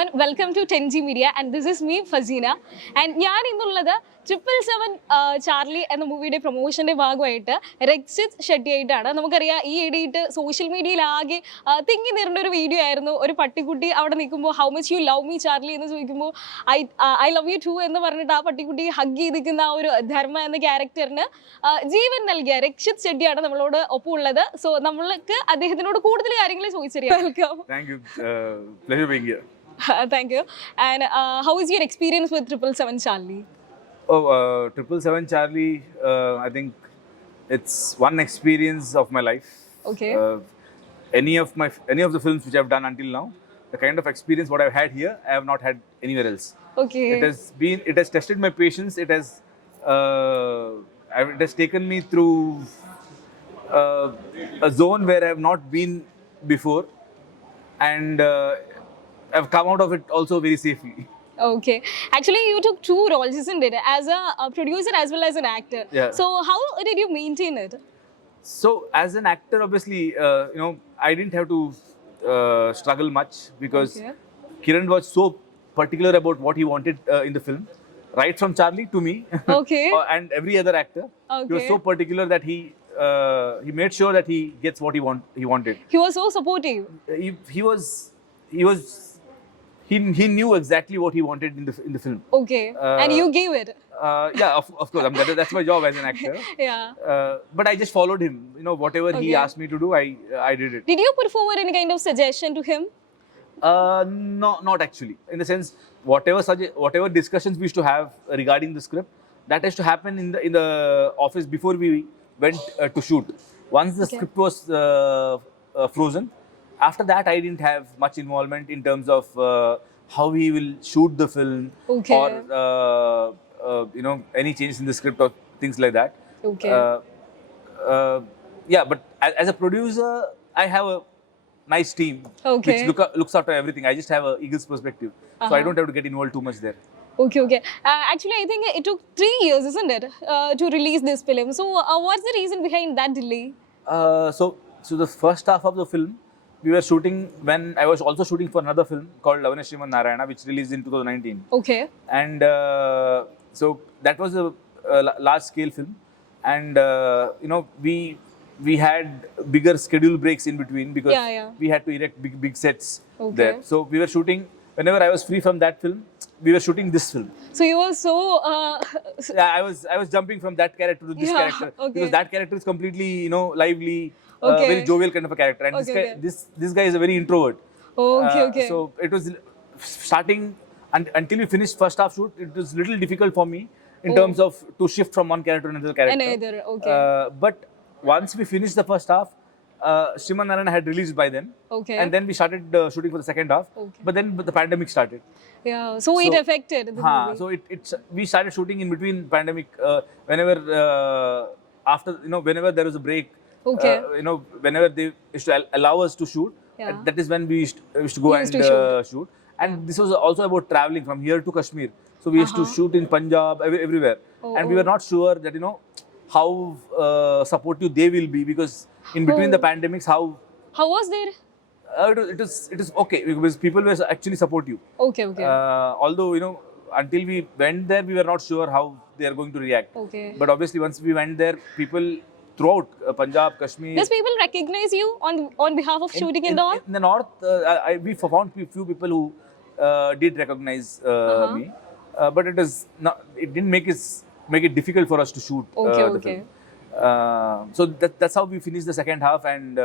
everyone, welcome to 10G Media and this is me Fazina and ഞാൻ ഇന്നുള്ളത് 777 Charlie എന്ന മൂവിയുടെ പ്രൊമോഷന്റെ ഭാഗമായിട്ട് രക്ഷിത് ഷെട്ടി ആയിട്ടാണ്. നമുക്കറിയാം ഈ ഇടയിട്ട് സോഷ്യൽ മീഡിയയിൽ ആകെ തിങ്ങി നിറഞ്ഞ ഒരു വീഡിയോ ആയിരുന്നു. ഒരു പട്ടിക്കുട്ടി അവിടെ നിൽക്കുമ്പോൾ how much you love me Charlie എന്ന് ചോദിക്കുമ്പോൾ ഐ ലവ് യു ടു എന്ന് പറഞ്ഞിട്ട് ആ പട്ടിക്കുട്ടി ഹഗ് ചെയ്തിരിക്കുന്ന ആ ഒരു ധർമ്മ എന്ന ക്യാരക്ടറിന് ജീവൻ നൽകിയ രക്ഷിത് ഷെട്ടിയാണ് നമ്മളോട് ഒപ്പം ഉള്ളത്. സോ നമ്മൾക്ക് അദ്ദേഹത്തിനോട് കൂടുതൽ കാര്യങ്ങൾ ചോദിച്ചറിയാം. Welcome. Thank you. Pleasure being here. Thank you. And how is your experience with 777 Charlie? Oh, 777 Charlie, I think it's one experience of my life. Okay. Any of the films which I've done until now, the kind of experience what I've had here, I have not had anywhere else. Okay. It has tested my patience. It has taken me through a zone where I have not been before, and I've come out of it also very safely. Okay. Actually, you took two roles, isn't it? As a producer as well as an actor. Yeah. So how did you maintain it? So as an actor, obviously, I didn't have to struggle much because Okay. Kiran was so particular about what he wanted in the film, right from Charlie to me, Okay. and every other actor. He was Okay. so particular that he made sure that he gets what he wanted. He was so supportive. He knew exactly what he wanted in the film. Okay. And you gave it. Yeah, of course. That's my job as an actor. Yeah. But I just followed him. Whatever he Okay. asked me to do, I did it. Did you put forward any kind of suggestion to him? No, not actually. In the sense, whatever discussions we used to have regarding the script, that has to happen in the office before we went to shoot. Once the Okay. script was frozen, after that I didn't have much involvement in terms of how he will shoot the film, Okay. or any changes in the script or things like that. Okay. Yeah, but as a producer, I have a nice team Okay. which looks after everything. I just have a eagle's perspective, so I don't have to get involved too much there. Okay, okay. Actually, I think it took 3 years, isn't it, to release this film? So, what's the reason behind that delay? So the first half of the film we were shooting when I was also shooting for another film called Lavanya Sriman Narayana, which released in 2019. Okay. And so that was a large scale film, and we had bigger schedule breaks in between because Yeah. we had to erect big sets Okay. there. So we were shooting whenever I was free from that film. We were shooting this film. So you were so. Yeah, I was jumping from that character to this Yeah, character okay. because that character is completely lively, Okay. very jovial kind of a character, and Okay, this guy is a very introvert. Okay, okay. So it was starting until we finished first half shoot. It was little difficult for me in terms of to shift from one character to another character. Another, okay. But once we finished the first half, Sriman Narayana had released by then. Okay. And then we started shooting for the second half. Okay. But then the pandemic started. Yeah. So it affected the movie. So we started shooting in between pandemic. Whenever after whenever there was a break. Okay. Whenever they used to allow us to shoot, Yeah. that is when we used to go You and used to shoot. And this was also about traveling from here to Kashmir. So we used to shoot in Punjab, everywhere. And we were not sure that how supportive they will be, because in between the pandemics, How was there? it is okay because people were actually supportive. Okay, okay. Although until we went there, we were not sure how they are going to react. Okay. But obviously, once we went there, people throughout Punjab, Kashmir. Does people recognize you on behalf of shooting in the north? In the north, we found few people who did recognize me, but it didn't make it difficult for us to shoot Okay, the okay. film. So that's how we finished the second half, and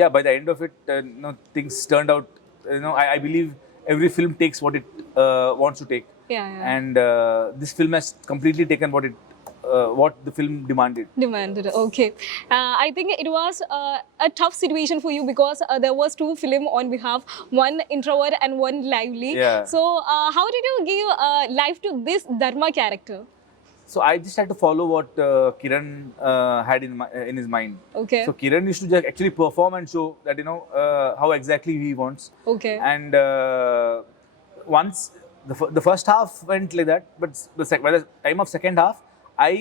yeah, by the end of it, things turned out. I believe every film takes what it wants to take, Yeah. and this film has completely taken what the film demanded. Demanded. Okay. I think it was a tough situation for you because there was two film on behalf, one introvert and one lively. Yeah. So how did you give life to this Dharma character? So I just had to follow what Kiran had in his mind. Okay. So Kiran used to just actually perform and show that how exactly he wants. Okay. And once the first half went like that, but by the time of second half, I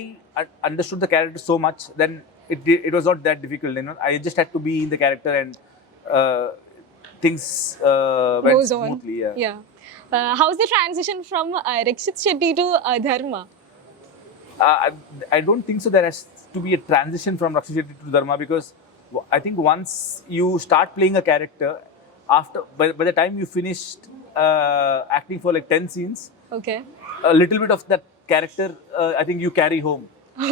understood the character so much. Then it was not that difficult. I just had to be in the character and things went Goes on. smoothly. Yeah. Yeah. How's the transition from Rakshit Shetty to Dharma? I don't think so. There has to be a transition from Rakshit Shetty to Dharma because I think once you start playing a character, by the time you finished acting for like 10 scenes, Okay. a little bit of that character, I think you carry home.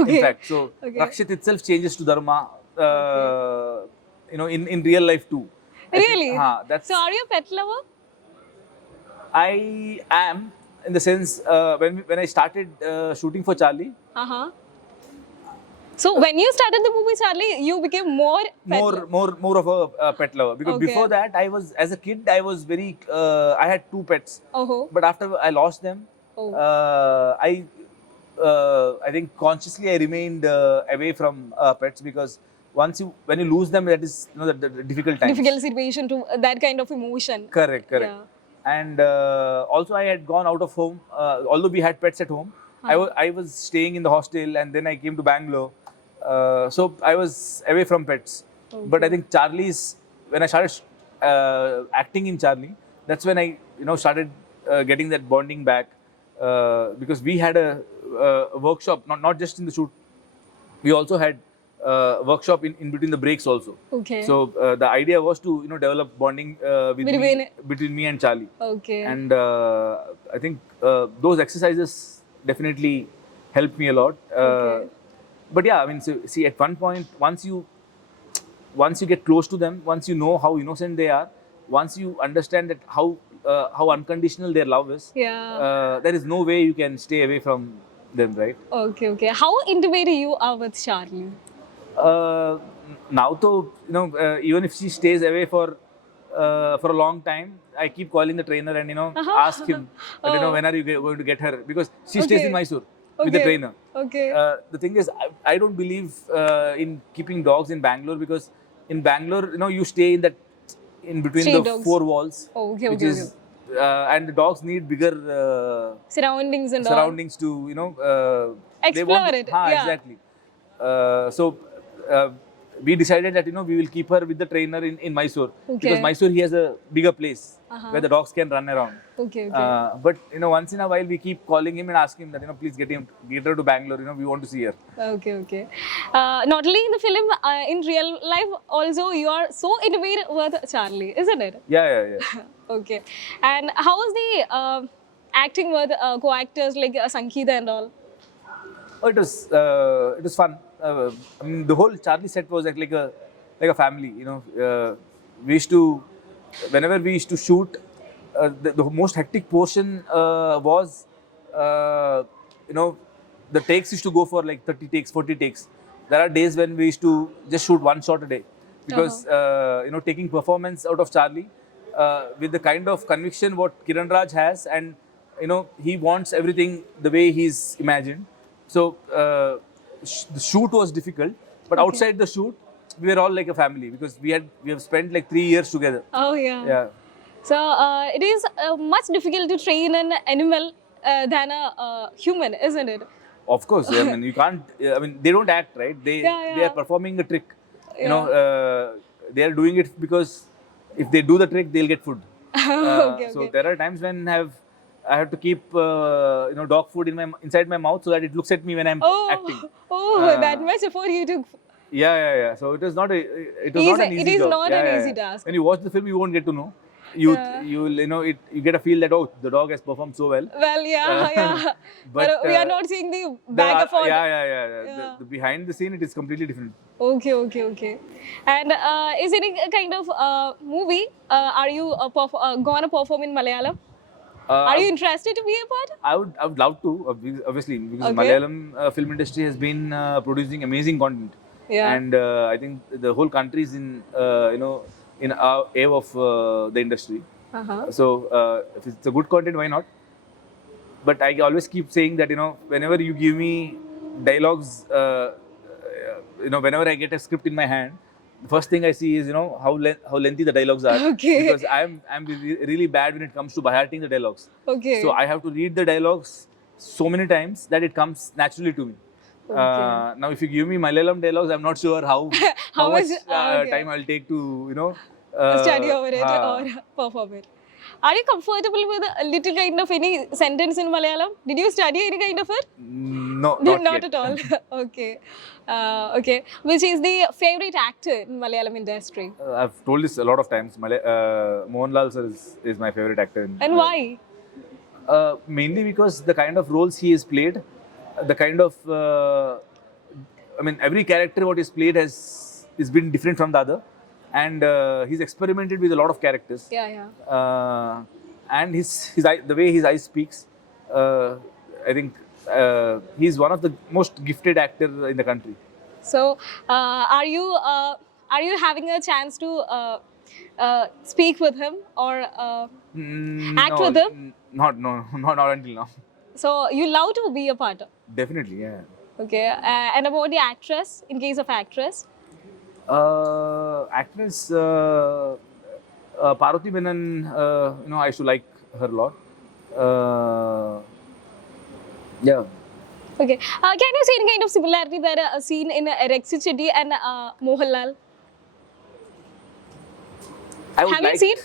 Okay. In fact, so Okay. Rakshit itself changes to Dharma, in real life too. Really? That's So are you a pet lover? I am in the sense when I started shooting for Charlie, Uh-huh. So when you started the movie Charlie, you became more pet lover. more of a pet lover because Okay. before that I was as a kid I was very I had two pets, Oh. but after I lost them, Oh. I think consciously I remained away from pets because when you lose them, that is the difficult times. Difficult situation to that kind of emotion. Correct. Yeah. And also I had gone out of home. Although we had pets at home, I was staying in the hostel, and then I came to Bangalore. So I was away from pets. Okay. But I think when I started acting in Charlie, that's when I started getting that bonding back because we had a workshop, not just in the shoot. We also had workshop in between the breaks also. Okay. So the idea was to develop bonding between me and Charlie. Okay. And I think those exercises definitely helped me a lot. Okay. But yeah, I mean, so, see, at one point, once you get close to them, once you know how innocent they are, once you understand that how unconditional their love is, there is no way you can stay away from them, right? Okay. How intimate you are with Charlie? Now, though, even if she stays away for a long time, I keep calling the trainer and ask him that, when are you going to get her, because she stays in Mysore with the trainer. Okay. The thing is, I don't believe in keeping dogs in Bangalore because in Bangalore, you stay in between Street the dogs. four walls, Okay. and the dogs need bigger Surroundings and all. surroundings to they Explore want it, yeah. yeah. Exactly. So we decided that we will keep her with the trainer in Mysore because Mysore he has a bigger place where the dogs can run around. Okay. But once in a while we keep calling him and asking him that please get her to Bangalore. We want to see her. Okay. Not only in the film, in real life also, you are so intimate with Charlie, isn't it? Yeah. Okay. And how was the acting with co-actors like Sangeeta and all? Oh, it was fun. I mean, the whole Charlie set was like a family. We used to, whenever we used to shoot, the most hectic portion was, the takes used to go for like 30 takes, 40 takes. There are days when we used to just shoot one shot a day because taking performance out of Charlie with the kind of conviction what Kiranraj has, and he wants everything the way he's imagined. So the shoot was difficult, but outside the shoot, we were all like a family because we have spent like 3 years together. Oh yeah. Yeah. So it is much difficult to train an animal than a human, isn't it? Of course. I mean, you can't. I mean, they don't act, right? They are performing a trick. They are doing it because if they do the trick, they'll get food. So there are times when I have to keep dog food inside my mouth so that it looks at me when I'm acting. That much effort you took. Yeah. So it was not an easy job. It is not an easy task. When you watch the film, you won't get to know. You get a feel that the dog has performed so well. Well, yeah. But we are not seeing the back effort. Yeah. The behind the scene, it is completely different. Okay. And is any kind of movie are you gonna perform in Malayalam? Are you interested to be a part? I would love to, obviously, because Malayalam film industry has been producing amazing content. Yeah. And I think the whole country is in our awe of the industry. So if it's a good content, why not? But I always keep saying that whenever you give me dialogues, whenever I get a script in my hand, the first thing I see is how lengthy the dialogues are. Okay. Because I'm really bad when it comes to by hearting the dialogues. Okay. So I have to read the dialogues so many times that it comes naturally to me. Now, if you give me Malayalam dialogues, I'm not sure how much time I'll take to study over it हाँ. or perform it. Are you comfortable with a little kind of any sentence in Malayalam? Did you study any kind of it? No, not Not yet. at all. Okay. Okay. Which is the favorite actor in Malayalam industry? I've told this a lot of times. Mohanlal sir is my favorite actor. And why? Mainly because the kind of roles he has played, the kind of, I mean, every character what he's played has been different from the other, and he's experimented with a lot of characters. Yeah, yeah. And the way his eyes speaks, I think he's one of the most gifted actor in the country. So, are you having a chance to speak with him or act No, with him? Not until now. So, you love to be a part of. Definitely, yeah. Okay. And about the actress, in case of actress? Actress Parvati Menon, I used to like her a lot. Yeah. Okay. Can you see any kind of similarity that seen in Rakshit Shetty and Mohanlal? I would Have you like, seen?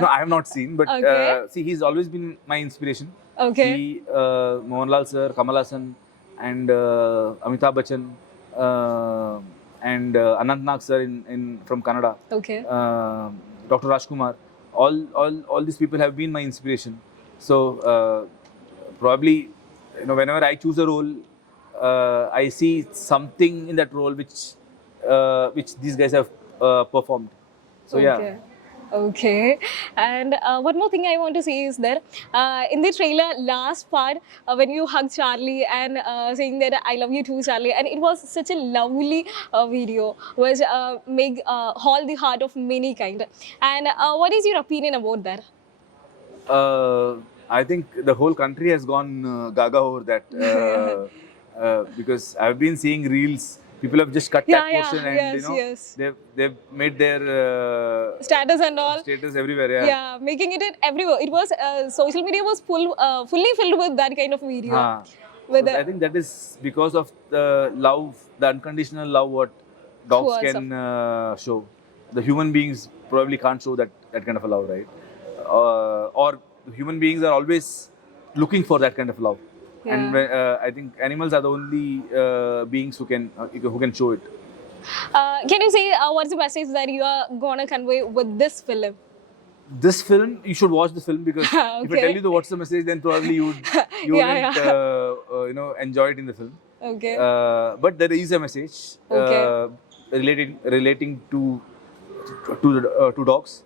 No, I have not seen, but Okay. see, he's always been my inspiration. Okay. He, Mohanlal sir, Kamal Hassan, and Amitabh Bachchan, and Anant Nag sir in from Kannada, Okay. Dr. Rajkumar. All these people have been my inspiration. So probably, whenever I choose a role, I see something in that role which these guys have performed. So yeah. Okay. Okay. And one more thing I want to say is that in the trailer, last part, when you hug Charlie and saying that I love you too, Charlie, and it was such a lovely video, which make hold the heart of many kind. And what is your opinion about that? I think the whole country has gone gaga over that because I've been seeing reels. People have just cut that portion and yes. they've made their Status and all. status everywhere. Yeah. Yeah, making it everywhere. It was social media was fully filled with that kind of video. With So I think that is because of the love, the unconditional love what dogs Towards can show. The human beings probably can't show that kind of a love, right? Or human beings are always looking for that kind of love. Yeah. And I think animals are the only beings who can show it. Can you say what's the message that you are gonna convey with this film? This film, you should watch the film because if I Okay. tell you what's the message, then probably you wouldn't enjoy it in the film. Okay. But there is a message Okay. relating to dogs.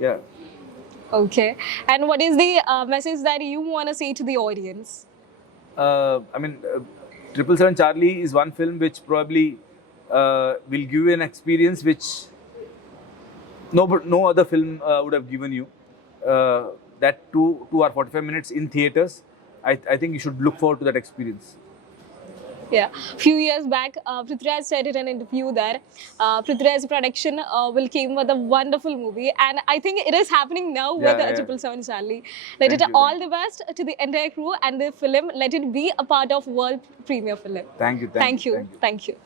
Yeah. Okay. And what is the message that you want to say to the audience? I mean, 777 Charlie is one film which probably will give you an experience which no other film would have given you. That 2 or 45 minutes in theaters, I think you should look forward to that experience. Yeah, few years back, Prithviraj said in an interview that Prithviraj production will came with a wonderful movie, and I think it is happening now with 777 Charlie. Let it all the best to the entire crew and the film. Let it be a part of world premiere film. Thank you. Thank you.